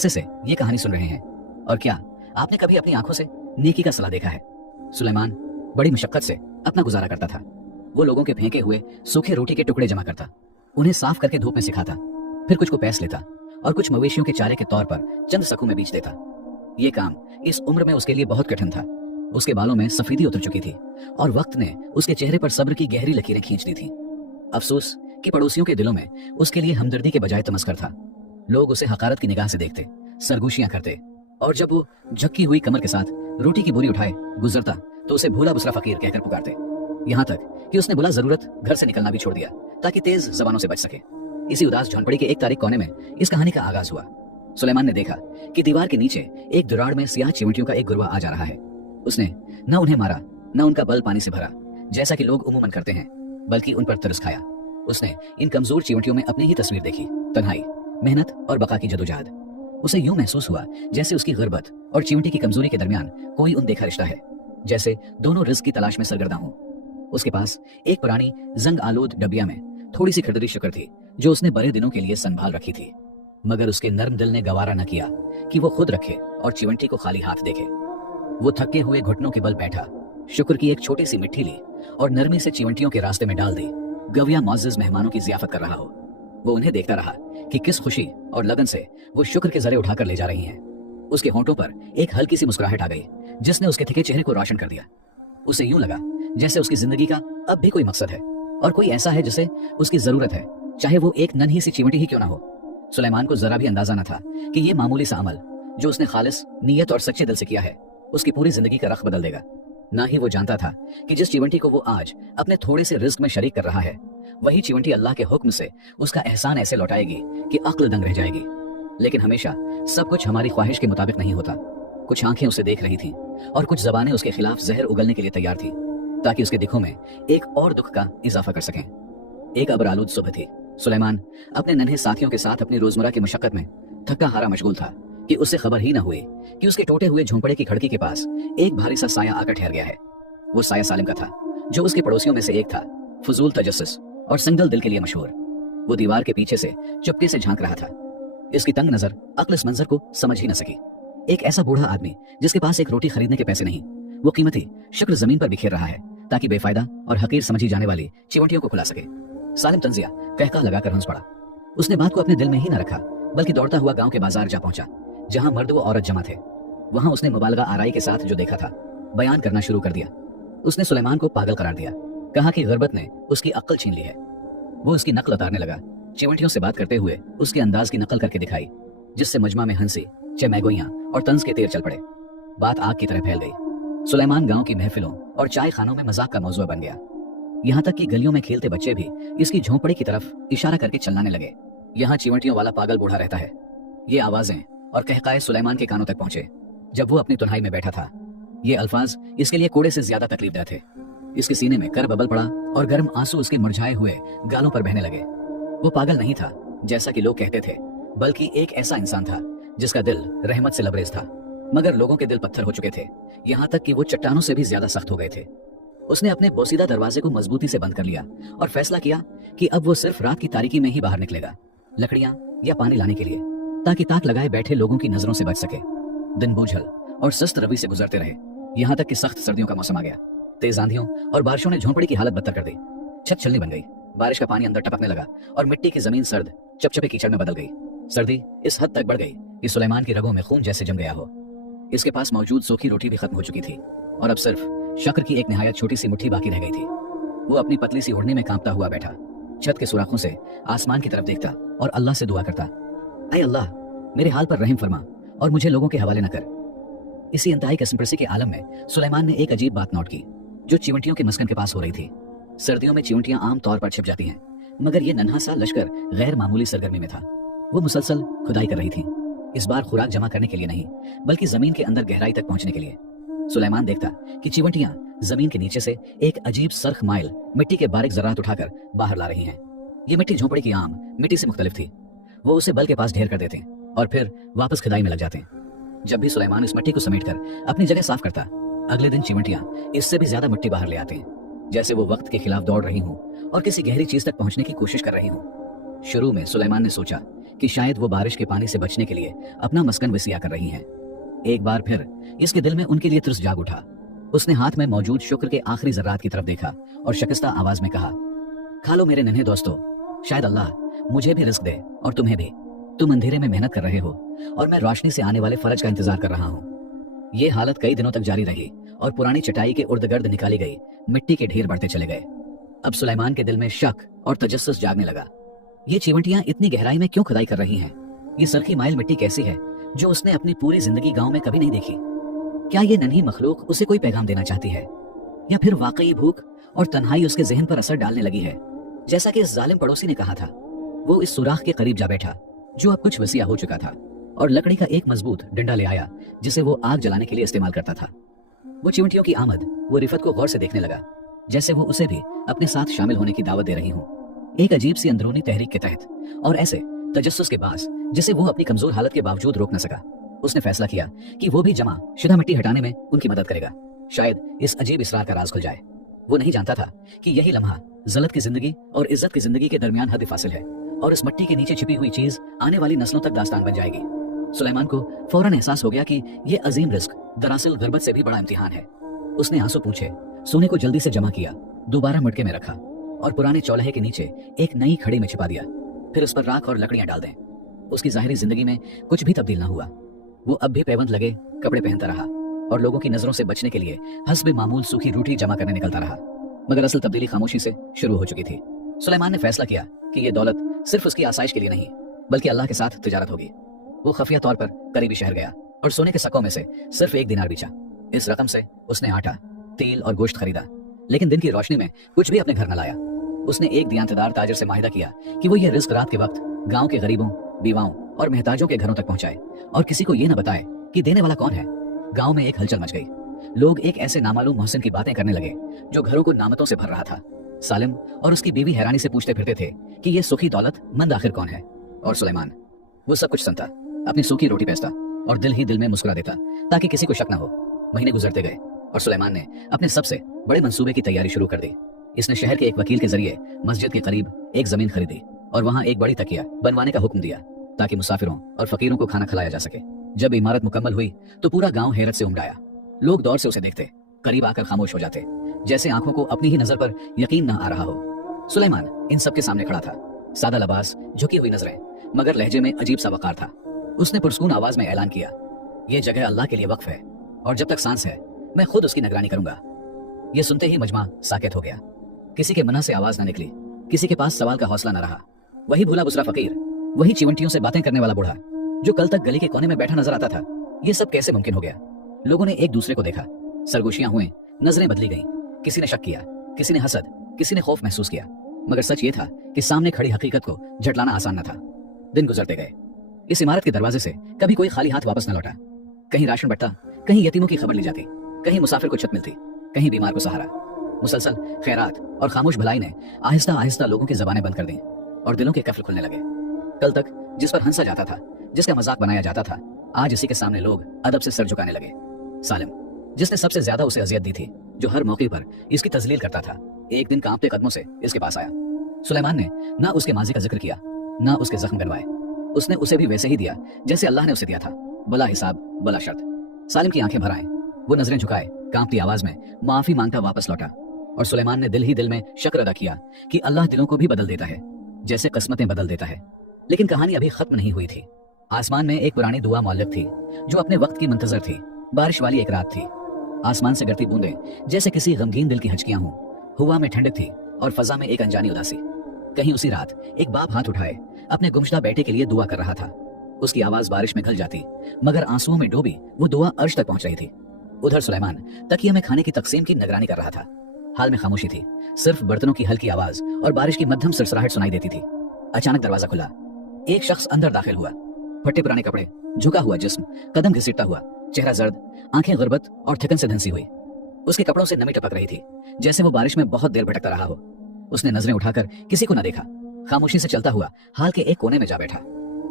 गुस्से से ये कहानी सुन रहे हैं। और क्या आपने कभी अपनी आंखों से नेकी का सला देखा है? सुलेमान बड़ी मुशक्कत से अपना गुजारा करता था। वो लोगों के फेंके हुए सूखे रोटी के टुकड़े जमा करता, उन्हें साफ करके धूप में सिखाता, फिर कुछ को पैस लेता और कुछ मवेशियों के चारे के तौर पर चंद सकू में बेच देता। ये काम इस उम्र में उसके लिए बहुत कठिन था। उसके बालों में सफेदी उतर चुकी थी और वक्त ने उसके चेहरे पर सब्र की गहरी लकीरें खींच दी थी। अफसोस कि पड़ोसियों के दिलों में उसके लिए हमदर्दी के बजाय तमस्कर था। लोग उसे हकारत की निगाह से देखते, सरगोशियां करते, और जब वो झक्की हुई कमर के साथ रोटी की बोरी उठाए गुजरता तो उसे भूला बुसरा फकीर कहकर पुकारते। यहाँ तक कि उसने बुला जरूरत घर से निकलना भी छोड़ दिया ताकि तेज जबानों से बच सके। इसी उदास झोंपड़ी के एक तारीख कोने में इस कहानी का आगाज हुआ। सुलेमान ने देखा कि दीवार के नीचे एक दुराड़ में सियाह चिमटियों का एक गुरवा आ जा रहा है। उसने न उन्हें मारा, न उनका बल पानी से भरा जैसा कि लोग उमूमन करते हैं, बल्कि उन पर तरस खाया। उसने इन कमजोर चिमटियों में अपनी ही तस्वीर देखी, तन्हाई, मेहनत और बका की जदोजहद। उसे यूं महसूस हुआ जैसे उसकी गुर्बत और चिमटी की कमजोरी के दरमियान कोई अनदेखा रिश्ता है, जैसे दोनों रिस्क की तलाश में सरगर्दा हों। उसके पास एक पुरानी जंग आलूद डबिया में थोड़ी सी खरदरी शुक्र थी जो उसने बड़े दिनों के लिए संभाल रखी थी, मगर उसके नर्म दिल ने गवारा न किया कि वो खुद रखे और चिमटी को खाली हाथ देखे। वो थके हुए घुटनों के बल बैठा, शुक्र की एक छोटी सी मिट्टी ली और नरमी से चिमटियों के रास्ते में डाल दी, गविया मुअज़्ज़ज़ मेहमानों की ज़ियाफत कर रहा हो। वो उन्हें देखता रहा कि किस खुशी और लगन से वो शुक्र के जरे उठाकर ले जा रही हैं। उसके होंठों पर एक हल्की सी मुस्कुराहट आ गई जिसने उसके थिके चेहरे को रोशन कर दिया। उसे यूं लगा जैसे उसकी जिंदगी का अब भी कोई मकसद है और कोई ऐसा है जिसे उसकी जरूरत है, चाहे वो एक नन्ही सी चिमटी ही क्यों ना हो। सुलेमान को जरा भी अंदाजा न था कि ये मामूली सा अमल जो उसने खालिस नीयत और सच्चे दिल से किया है उसकी पूरी जिंदगी का रख बदल देगा। ना ही वो जानता था कि जिस चिमटी को वो आज अपने थोड़े से रिस्क में शरीक कर रहा है, वही चिमटी अल्लाह के हुक्म से उसका एहसान ऐसे लौटाएगी कि अक्ल दंग रह जाएगी। लेकिन हमेशा सब कुछ हमारी ख्वाहिश के मुताबिक नहीं होता। कुछ आंखें उसे देख रही थीं और कुछ जबानें उसके खिलाफ जहर उगलने के लिए तैयार थी ताकि उसके दिखों में एक और दुख का इजाफा कर सकें। एक अबर आलूद सुबह थी। सुलेमान अपने नन्हे साथियों के साथ अपनी रोजमर्रा की मशक्कत में थका हारा मशगूल था कि उससे खबर ही न हुई कि उसके टूटे हुए झोंपड़े की खिड़की के पास एक भारी सा साया आकर ठहर गया है। वो साया सालिम का था, जो उसके पड़ोसियों में से एक था, फजूल तजस्सुस और संगल दिल के लिए मशहूर। वो दीवार के पीछे से चुपके से झांक रहा था। इसकी तंग नजर अक्ल इस मंजर को समझ ही न सकी। एक ऐसा बूढ़ा आदमी जिसके पास एक रोटी खरीदने के पैसे नहीं, वो कीमती शुक्र जमीन पर बिखेर रहा है ताकि बेफायदा और हकीर समझी जाने वाली चिमटियों को खुला सके। सालिम तंजिया कहका लगाकर हंस पड़ा। उसने बात को अपने दिल में ही न रखा, बल्कि दौड़ता हुआ गांव के बाजार जा पहुंचा जहां मर्द व औरत जमा थे। वहां उसने मुबालगा आराई के साथ जो देखा था बयान करना शुरू कर दिया। उसने सुलेमान को पागल करार दिया, कहा कि गुर्बत ने उसकी अक्ल छीन ली है। वो उसकी नकल उतारने लगा, चिमटियों से बात करते हुए उसके अंदाज की नकल करके दिखाई, जिससे मजमा में हंसी, चमैगोइयां और तंज के तेर चल पड़े। बात आग की तरह फैल गई। सुलेमान गांव की महफिलों और चाय खानों में मजाक का मौजूआ बन गया। यहाँ तक कि गलियों में खेलते बच्चे भी इसकी झोंपड़ी की तरफ इशारा करके चलाने लगे। यहाँ चिमटियों वाला पागल बूढ़ा रहता है। ये आवाजें और कहकाए सुलेमान के कानों तक पहुंचे जब वो अपनी तुनहाई में बैठा था। ये अल्फाज इसके लिए कोड़े से ज्यादा तकलीफदेह थे। इसके सीने में कर बबल पड़ा और गर्म आंसू उसके मुरझाए हुए गालों पर बहने लगे। वो पागल नहीं था जैसा कि लोग कहते थे, बल्कि एक ऐसा इंसान था जिसका दिल रहमत से लबरेज था, मगर लोगों के दिल पत्थर हो चुके थे, यहाँ तक कि वो चट्टानों से भी ज्यादा सख्त हो गए थे। उसने अपने बोसीदा दरवाजे को मजबूती से बंद कर लिया और फैसला किया कि अब वो सिर्फ रात की तारीकी में ही बाहर निकलेगा, लकड़ियां या पानी लाने के लिए, ताकि ताक लगाए बैठे लोगों की नजरों से बच सके। दिन बूझल और सुस्त रवि से गुजरते रहे, यहाँ तक कि सख्त सर्दियों का मौसम आ गया। तेज आंधियों और बारिशों ने झोंपड़ी की हालत बदतर कर दी। छत छलनी बन गई, बारिश का पानी अंदर टपकने लगा और मिट्टी की जमीन सर्द चपचपे कीचड़ में बदल गई। सर्दी इस हद तक बढ़ गई कि सुलेमान की रगों में खून जैसे जम गया हो। इसके पास मौजूद सूखी रोटी भी खत्म हो चुकी थी और अब सिर्फ शक्कर की एक निहायत छोटी सी मुट्ठी बाकी रह गई थी। वो अपनी पतली सी ओढ़नी में कांपता हुआ बैठा, छत के सुराखों से आसमान की तरफ देखता और अल्लाह से दुआ करता, ऐ अल्लाह, मेरे हाल पर रहम फरमा और मुझे लोगों के हवाले न कर। इसी इंतहाई कसमपरसी के आलम में सुलेमान ने एक अजीब बात नोट की जो चिमटियों के मस्कन के पास हो रही थी। सर्दियों में चिमटियां आम तौर पर छिप जाती हैं, मगर ये नन्हा सा लश्कर गैर मामूली सरगर्मी में था। वो मुसलसल खुदाई कर रही थी, इस बार खुराक जमा करने के लिए नहीं, बल्कि जमीन के अंदर गहराई तक पहुंचने के लिए। सुलेमान देखता कि चिमटियां जमीन के नीचे से एक अजीब सरख माइल मिट्टी के बारीक जरात उठाकर बाहर ला रही हैं। ये मिट्टी झोंपड़ी की आम मिट्टी से मुख्तलिफ थी। वो उसे बल के पास ढेर कर देते और फिर वापस खुदाई में लग जाते। जब भी सुलेमान इस मिट्टी को समेटकर अपनी जगह साफ करता, अगले दिन चिमटियां इससे भी ज्यादा मिट्टी बाहर ले आते, जैसे वो वक्त के खिलाफ दौड़ रही हूं और किसी गहरी चीज तक पहुंचने की कोशिश कर रही हूं। शुरू में सुलेमान ने सोचा कि शायद वो बारिश के पानी से बचने के लिए अपना मस्कन वसिया कर रही हैं। एक बार फिर इसके दिल में उनके लिए तुर्स जाग उठा। उसने हाथ में मौजूद शुक्र के आखिरी जर्रात की तरफ देखा और शकिस्ता आवाज में कहा, खा लो मेरे नन्हे दोस्तों, शायद अल्लाह मुझे भी रिस्क दे और तुम्हें भी। तुम अंधेरे में मेहनत कर रहे हो और मैं रोशनी से आने वाले फर्ज का इंतजार कर रहा हूँ। ये हालत कई दिनों तक जारी रही और पुरानी चटाई के उर्द गर्द निकाली गई मिट्टी के ढेर बढ़ते चले गए। अब सुलेमान के दिल में शक और तजस्सुस जागने लगा। ये चिवंटियां इतनी गहराई में क्यों खुदाई कर रही हैं? ये सरखी माइल मिट्टी कैसी है जो उसने अपनी पूरी जिंदगी गांव में कभी नहीं देखी? क्या ये नन्ही मखलूक उसे कोई पैगाम देना चाहती है, या फिर वाकई भूख और तन्हाई उसके जहन पर असर डालने लगी है, जैसा कि इस जालिम पड़ोसी ने कहा था? वो इस सुराख के करीब जा बैठा जो अब कुछ वसिया हो चुका था और लकड़ी का एक मजबूत डंडा ले आया जिसे वो आग जलाने के लिए इस्तेमाल करता था। वो चिमटियों की आमद वो रिफत को गौर से देखने लगा, जैसे वो उसे भी अपने साथ शामिल होने की दावत दे रही हूँ, एक अजीब सी अंदरूनी तहरीक के तहत और ऐसे तजस्सुस के बास जिसे वो अपनी कमजोर हालत के बावजूद रोक न सका। उसने फैसला किया कि वो भी जमा शुदा मिट्टी हटाने में उनकी मदद करेगा। शायद इस अजीब इसरार का राज खुल जाए। वो नहीं जानता था कि यही लम्हा जलत की जिंदगी और इज्जत की जिंदगी के दरमियान हद फासिल है और इस मिट्टी के नीचे छिपी हुई चीज आने वाली नस्लों तक दास्तान बन जाएगी। सुलेमान को फौरन एहसास हो गया कि ये अजीम रिस्क दरअसल गुर्बत से भी बड़ा इम्तिहान है। उसने आंसू पूछे सोने को जल्दी से जमा किया, दोबारा मटके में रखा और पुराने चौलहे के नीचे एक नई खड़ी में छिपा दिया। फिर उस पर राख और लकड़ियां डाल दें। उसकी जाहिरी जिंदगी में कुछ भी तब्दील न हुआ। वो अब भी पैबंद लगे कपड़े पहनता रहा और लोगों की नजरों से बचने के लिए हस्बे मामूल सूखी रोटी जमा करने निकलता रहा। मगर असल तब्दीली खामोशी से शुरू हो चुकी थी। सुलेमान ने फैसला किया कि यह दौलत सिर्फ उसकी आसाइश के लिए नहीं बल्कि अल्लाह के साथ तिजारत होगी। वो खफिया तौर पर करीबी शहर गया और सोने के सकों में से सिर्फ 1 दिनार बेचा। इस रकम से उसने आटा, तेल और गोश्त खरीदा, लेकिन दिन की रोशनी में कुछ भी अपने घर न लाया। उसने एक दियांतदार ताजर से माहिदा किया कि वो ये रिस्क रात के वक्त गांव के गरीबों, बीवाओं और महताजों के घरों तक पहुंचाए और किसी को ये न बताए कि देने वाला कौन है। गांव में एक हलचल मच गई। लोग एक ऐसे नामालूम मोहसिन की बातें करने लगे जो घरों को नामतों से भर रहा था। सालिम और उसकी बीवी हैरानी से पूछते फिरते थे कि ये सुखी दौलत मंद आखिर कौन है। और सुलेमान वो सब कुछ सुनता, अपनी सूखी रोटी पेसता और दिल ही दिल में मुस्कुरा देता ताकि किसी को शक न हो। महीने गुजरते गए और सुलेमान ने अपने सबसे बड़े मंसूबे की तैयारी शुरू कर दी। इसने शहर के एक वकील के जरिए मस्जिद के करीब एक जमीन खरीदी और वहां एक बड़ी तकिया बनवाने का हुक्म दिया ताकि मुसाफिरों और फकीरों को खाना खिलाया जा सके। जब इमारत मुकम्मल हुई तो पूरा गांव हैरत से उमड़ आया। लोग दौर से उसे देखते, करीब आकर खामोश हो जाते, जैसे आंखों को अपनी ही नजर पर यकीन न आ रहा हो। सुलेमान इन सबके सामने खड़ा था, सादा लबास, झुकी हुई नजरें, मगर लहजे में अजीब सा वकार था। उसने पुरस्कून आवाज में ऐलान किया, ये जगह अल्लाह के लिए वक्फ है और जब तक सांस है मैं खुद उसकी निगरानी करूंगा। ये सुनते ही मजमा साकित हो गया। किसी के मना से आवाज न निकली, किसी के पास सवाल का हौसला न रहा। वही भूला बुसरा फकीर, वही चिवंटियों से बातें करने वाला बूढ़ा जो कल तक गली के कोने में बैठा नजर आता था, ये सब कैसे मुमकिन हो गया? लोगों ने एक दूसरे को देखा, सरगोशियां हुई, नजरें बदली गईं। किसी ने शक किया, किसी ने हसद, किसी ने खौफ महसूस किया, मगर सच ये था कि सामने खड़ी हकीकत को झटलाना आसान न था। दिन गुजरते गए। इस इमारत के दरवाजे से कभी कोई खाली हाथ वापस न लौटा। कहीं राशन बंटता, कहीं यतीमों की खबर ली जाती, कहीं मुसाफिर को छत मिलती, कहीं बीमार को सहारा। मुसलसल खैरात और खामोश भलाई ने आहिस्ता आहिस्ता लोगों की जबानें बंद कर दी और दिलों के कफ्ल खुलने लगे। कल तक जिस पर हंसा जाता था, जिसका मजाक बनाया जाता था, आज इसी के सामने लोग अदब से सर झुकाने लगे। सालिम, जिसने सबसे ज्यादा उसे अजियत दी थी, जो हर मौके पर इसकी तजलील करता था, एक दिन कांपते कदमों से इसके पास आया। सुलेमान ने ना उसके माजी का जिक्र किया, ना उसके जख्म गनवाए। उसने उसे भी वैसे ही दिया जैसे अल्लाह ने उसे दिया था, बला हिसाब बला शर्त। सालिम की आंखें भर आए, वो नजरें झुकाए, कांपती आवाज में माफी मांगता वापस लौटा। और सुलेमान ने दिल ही दिल में शुक्र अदा किया कि अल्लाह दिलों को भी बदल देता है, जैसे किस्मतें बदल देता है। लेकिन कहानी अभी खत्म नहीं हुई थी। आसमान में एक पुरानी दुआ मौल्लक थी जो अपने वक्त की मुंतजर थी। बारिश वाली एक रात थी। आसमान से गिरती बूंदें जैसे किसी गमगीन दिल की हचकियां हों। हुआ में ठंडक थी और फजा में एक अनजानी उदासी। कहीं उसी रात एक बाप हाथ उठाए अपने गुमशुदा बेटे के लिए दुआ कर रहा था। उसकी आवाज बारिश में घल जाती, मगर आंसुओं में डूबी वो दुआ अर्श तक पहुंच रही थी। उधर सुलेमान तकिया में खाने की तकसीम की निगरानी कर रहा था। हाल में खामोशी थी, सिर्फ बर्तनों की हल्की आवाज और बारिश की मध्यम सरसराहट सुनाई देती थी। अचानक दरवाजा खुला। एक शख्स अंदर दाखिल हुआ। फटे पुराने कपड़े, झुका हुआ जिस्म, कदम घसीटता हुआ, चेहरा जर्द, आंखें गुर्बत और थकन से धंसी हुई। उसके कपड़ों से नमी टपक रही थी, जैसे वो बारिश में बहुत देर भटकता रहा हो। उसने नजरें उठाकर किसी को न देखा, खामोशी से चलता हुआ हाल के एक कोने में जा बैठा।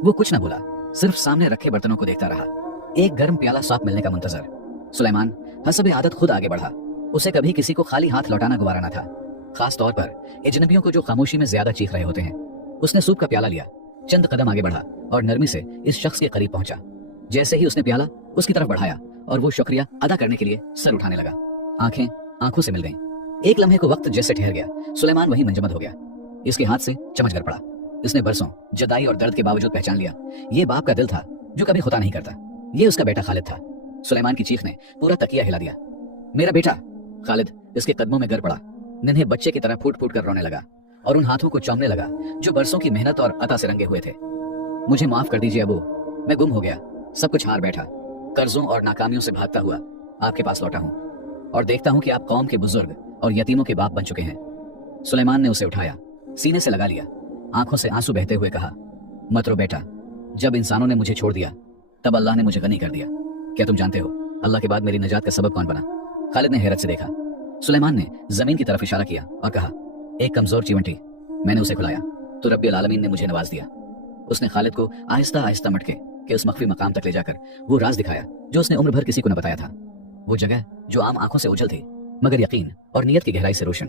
वो कुछ न बोला, सिर्फ सामने रखे बर्तनों को देखता रहा। एक गर्म प्याला साफ मिलने का मुंतजर। सुलेमान हसबे आदत खुद आगे बढ़ा। उसे कभी किसी को खाली हाथ लौटाना गवारा न था, खास तौर पर अजनबियों को जो खामोशी में ज्यादा चीख रहे होते हैं। उसने सूप का प्याला लिया, चंद कदम आगे बढ़ा और नरमी से इस शख्स के करीब पहुंचा। जैसे ही उसने प्याला उसकी तरफ बढ़ाया और वो शुक्रिया अदा करने के लिए सर उठाने लगा। आंखें आंखों से मिल गईं। एक लम्हे को वक्त जैसे ठहर गया, सुलेमान वहीं मंजमद हो गया। इसके हाथ से चमच कर पड़ा। इसने बरसों जुदाई और दर्द के बावजूद पहचान लिया, ये बाप का दिल था जो कभी खुदा नहीं करता। ये उसका बेटा खालिद था। सुलेमान की चीख ने पूरा तकिया हिला दिया। मेरा बेटा! खालिद इसके कदमों में गिर पड़ा, नन्हे बच्चे की तरह फूट फूट कर रोने लगा और उन हाथों को चूमने लगा जो बरसों की मेहनत और अता से रंगे हुए थे। मुझे माफ कर दीजिए अबू, मैं गुम हो गया, सब कुछ हार बैठा, कर्जों और नाकामियों से भागता हुआ आपके पास लौटा हूं और देखता हूं कि आप कौम के बुजुर्ग और यतीमों के बाप बन चुके हैं। सुलेमान ने उसे उठाया, सीने से लगा लिया, आंखों से आंसू बहते हुए कहा, मत रो बेटा, जब इंसानों ने मुझे छोड़ दिया तब अल्लाह ने मुझे गनी कर दिया। क्या तुम जानते हो अल्लाह के बाद मेरी नजात का सबब कौन बना? खालिद ने हैरत से देखा। सुलेमान ने जमीन की तरफ इशारा किया और कहा, एक कमजोर चिमटी, मैंने उसे खुलाया तो रब्बिल आलमीन ने मुझे नवाज दिया। उसने खालिद को आहिस्ता आहिस्ता मटके के उस मख्फी मकाम तक ले जाकर वो राज दिखाया जो उसने उम्र भर किसी को न बताया था। वो जगह जो आम आंखों से ओझल थी मगर यकीन और नियत की गहराई से रोशन।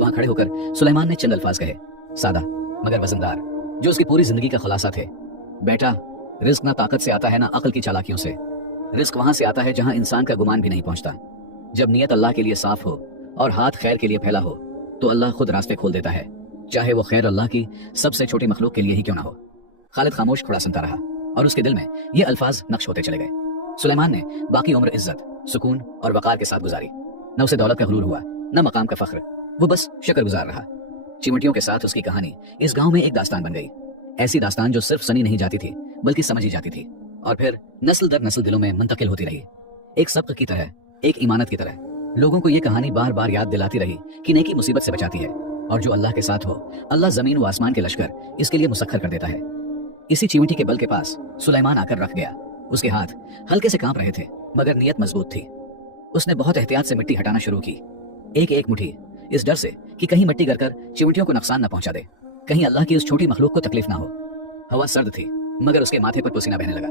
वहां खड़े होकर सुलेमान ने चंद अल्फाज कहे, सादा मगर वजनदार, जो उसकी पूरी जिंदगी का खुलासा थे। बेटा, रिस्क ना ताकत से आता है ना अक्ल की चालाकियों से, रिस्क वहां से आता है जहां इंसान का गुमान भी नहीं पहुंचता। जब नियत अल्लाह के लिए साफ हो और हाथ खैर के लिए फैला हो तो अल्लाह खुद रास्ते खोल देता है, चाहे वो खैर अल्लाह की सबसे छोटी मखलूक के लिए ही क्यों ना हो। खालिद खामोश खड़ा सुनता रहा और उसके दिल में ये अल्फाज नक्श होते चले गए। सुलेमान ने बाकी उम्र इज्जत, सुकून और वकार के साथ गुजारी। न उसे दौलत का गुरूर हुआ, न मकाम का फख्र, वो बस शुक्रगुजार रहा। चिमटियों के साथ उसकी कहानी इस गांव में एक दास्तान बन गई। ऐसी दास्तान जो सिर्फ सुनी नहीं जाती थी बल्कि समझी जाती थी और फिर नस्ल दर नस्ल दिलों में मुंतकिल होती रही। एक सबक की तरह, एक इमानत की तरह लोगों को ये कहानी बार बार याद दिलाती रही कि नेकी मुसीबत से बचाती है और जो अल्लाह के साथ हो अल्लाह जमीन व आसमान के लश्कर इसके लिए मुसख्खर कर देता है। इसी चिमटी के बल के पास सुलेमान आकर रख गया। उसके हाथ हल्के से कांप रहे थे मगर नियत मजबूत थी। उसने बहुत एहतियात से मिट्टी हटाना शुरू की, एक एक मुट्ठी, इस डर से कि कहीं मिट्टी गिरकर चिमटियों को नुकसान न पहुंचा दे, कहीं अल्लाह की उस छोटी मखलूक को तकलीफ ना हो। हवा सर्द थी मगर उसके माथे पर पसीना बहने लगा,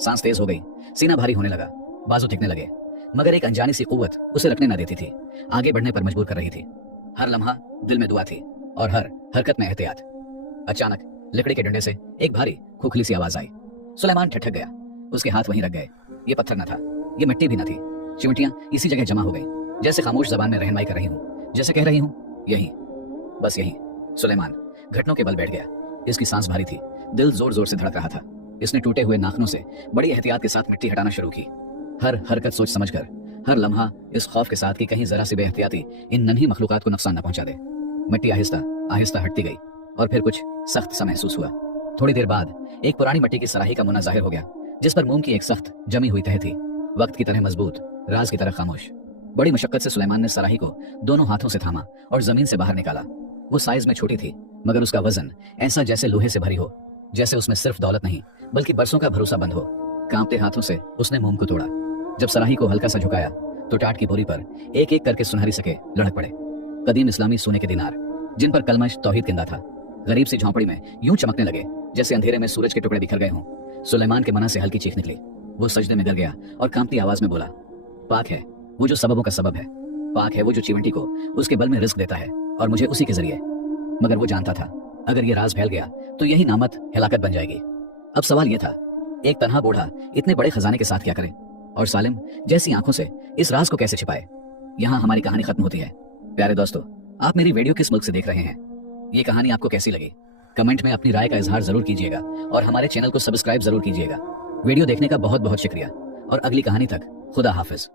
सांस तेज हो गई, सीना भारी होने लगा, बाजू थिकने लगे मगर एक अनजानी सी कुव्वत उसे रखने न देती थी, आगे बढ़ने पर मजबूर कर रही थी। हर लम्हा दिल में दुआ थी और हर हरकत में एहतियात। अचानक लकड़ी के डंडे से एक भारी खोखली सी आवाज आई। सुलेमान ठठक गया, उसके हाथ वहीं रख गए। ये पत्थर न था, ये मिट्टी भी न थी, चिमटियां इसी जगह जमा हो गई, जैसे खामोश जबान में रहनुमाई कर रही हूँ, जैसे कह रही हूँ यहीं, बस यहीं। सुलेमान घुटनों के बल बैठ गया, इसकी सांस भारी थी, दिल जोर जोर से धड़क रहा था। इसने टूटे हुए नाखूनों से बड़ी एहतियात के साथ मिट्टी हटाना शुरू की, हर हरकत सोच समझकर, हर लम्हा इस खौफ के साथ कि कहीं जरा सी बेहतियाती इन नन्ही मखलूकात को नुकसान न पहुंचा दे। मिट्टी आहिस्ता आहिस्ता हटती गई और फिर कुछ सख्त सा महसूस हुआ। थोड़ी देर बाद एक पुरानी मिट्टी की सराही का मुन्ना जाहिर हो गया, जिस पर मोम की एक सख्त जमी हुई तह थी, वक्त की तरह मजबूत, राज की तरह खामोश। बड़ी मशक्कत से सुलेमान ने सराही को दोनों हाथों से थामा और जमीन से बाहर निकाला। वो साइज में छोटी थी मगर उसका वजन ऐसा जैसे लोहे से भरी हो, जैसे उसमें सिर्फ दौलत नहीं बल्कि बरसों का भरोसा बंद हो। कांपते हाथों से उसने मोम को तोड़ा। जब सराही को हल्का सा झुकाया तो टाट की बोरी पर एक एक करके सुनहरी सके लढ़क पड़े। कदीम इस्लामी सोने के दिनार, जिन पर कलमश तौहीद किंदा था, गरीब सी झोंपड़ी में यूं चमकने लगे जैसे अंधेरे में सूरज के टुकड़े बिखर गए हों। सुलेमान के मना से हल्की चीख निकली। वो सजदे में गिर गया और कांपती आवाज में बोला, पाक है वो जो सबबों का सबब है, पाक है वो जो चिमटी को उसके बल में रिस्क देता है और मुझे उसी के जरिए। मगर वो जानता था अगर ये राज फैल गया तो यही नामत हिलाकत बन जाएगी। अब सवाल ये था, एक तन्हा बूढ़ा इतने बड़े खजाने के साथ क्या करे और सालिम जैसी आंखों से इस राज को कैसे छिपाए। यहाँ हमारी कहानी खत्म होती है। प्यारे दोस्तों, आप मेरी वीडियो किस मुल्क से देख रहे हैं? ये कहानी आपको कैसी लगी? कमेंट में अपनी राय का इजहार जरूर कीजिएगा और हमारे चैनल को सब्सक्राइब जरूर कीजिएगा। वीडियो देखने का बहुत बहुत शुक्रिया और अगली कहानी तक खुदा हाफिज।